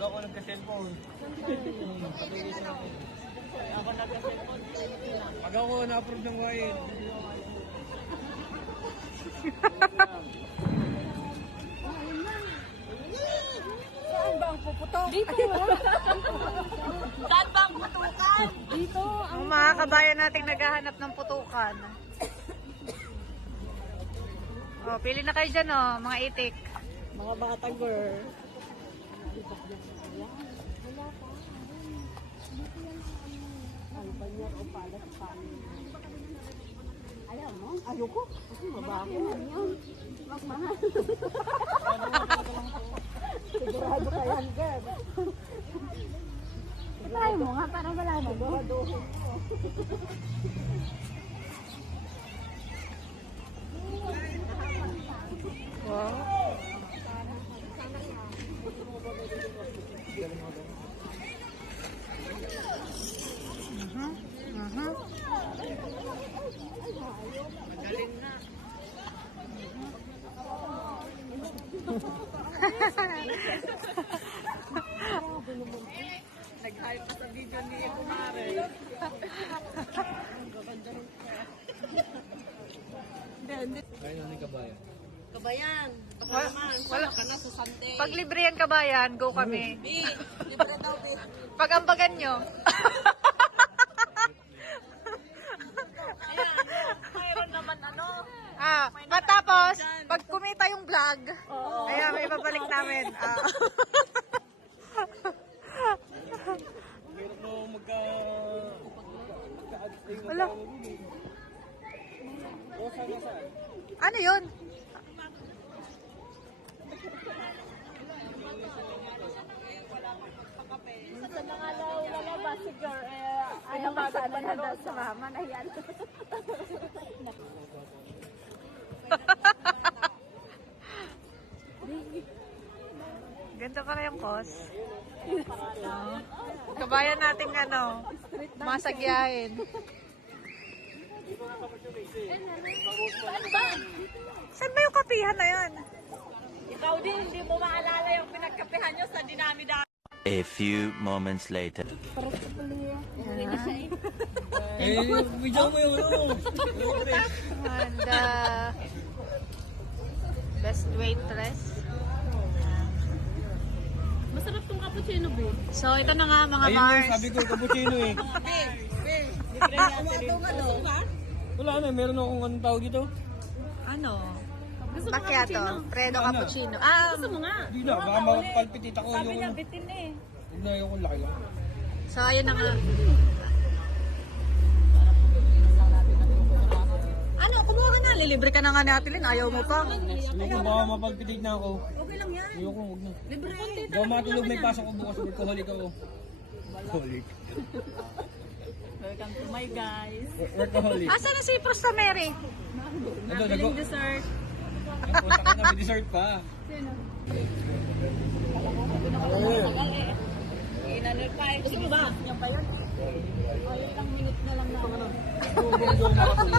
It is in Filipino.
Wala ako nagka-cellphone. Ako nagka-cellphone. Pag ako na-approve ng wire. Saan ba ang puputok? Dito. Saan ba ang putukan? Dito. Ang mga kabayan nating naghahanap ng putukan. Oh, pili na kayo dyan, oh, mga itik. Mga bata girl. Ayaw mo? Ayoko. Kasi mabaho. Mas mahal. Sigurado ka yan, girl. Try mo nga para malaman mo. Siguraduhin mo. Wow. Magaling na. Nag-hype pa sa video ni Kumare. Kaya ni kabayan. Kabayan, baka Wala- naman, wala. sama ka na sa Sunday. Pag libre yan kabayan, go kami. Bi, libre daw, Bi. Pag ambagan nyo. Ayan, mayroon naman ano. Matapos, pag kumita yung vlog, ayan, may babalik namin. Meron mo Wala. O saan na saan? Ano yun? Sa mga lalabas si girl, ayaw masama na daw sa mama na yan. Ganito ka na yung cost. Kabayan nating ano, masagyahin. Saan ba yung kapihan na yan? Ikaw din, hindi mo maalala yung pinagkapehan nyo sa dinami-dami. A few moments later. Video mo yung ano. And best waitress. Masarap tong cappuccino, Bi. So ito na nga mga Ayun Mars. sabi ko, cappuccino eh. Libre natin rin. Wala na, meron akong anong tawag dito. Ano? Gusto mo Macchiato. cappuccino? Fredo Ano? cappuccino. Gusto mo nga. Hindi na, baka makapalpitit ako. Sabi niya, bitin eh. Huwag na yung laki lang. So ayun na nga. Ano? Kumuha ka na. Lilibre ka na nga natin. Ayaw mo pa. Ayoko, baka mapalpitit na ako. Okay lang yan. Ayoko, huwag na. Libre. Baka matulog, may pasok ko bukas. Workaholic ako. Workaholic. Welcome to my guys. Workaholic. Asan na si Prosta Mary? Ito, Nabiling dessert. Punta ka na, may dessert pa. Inanol pa eh. Gusto mo ba? Niya pa yan. Ay, ilang minute na lang na. Bumubong na kasi.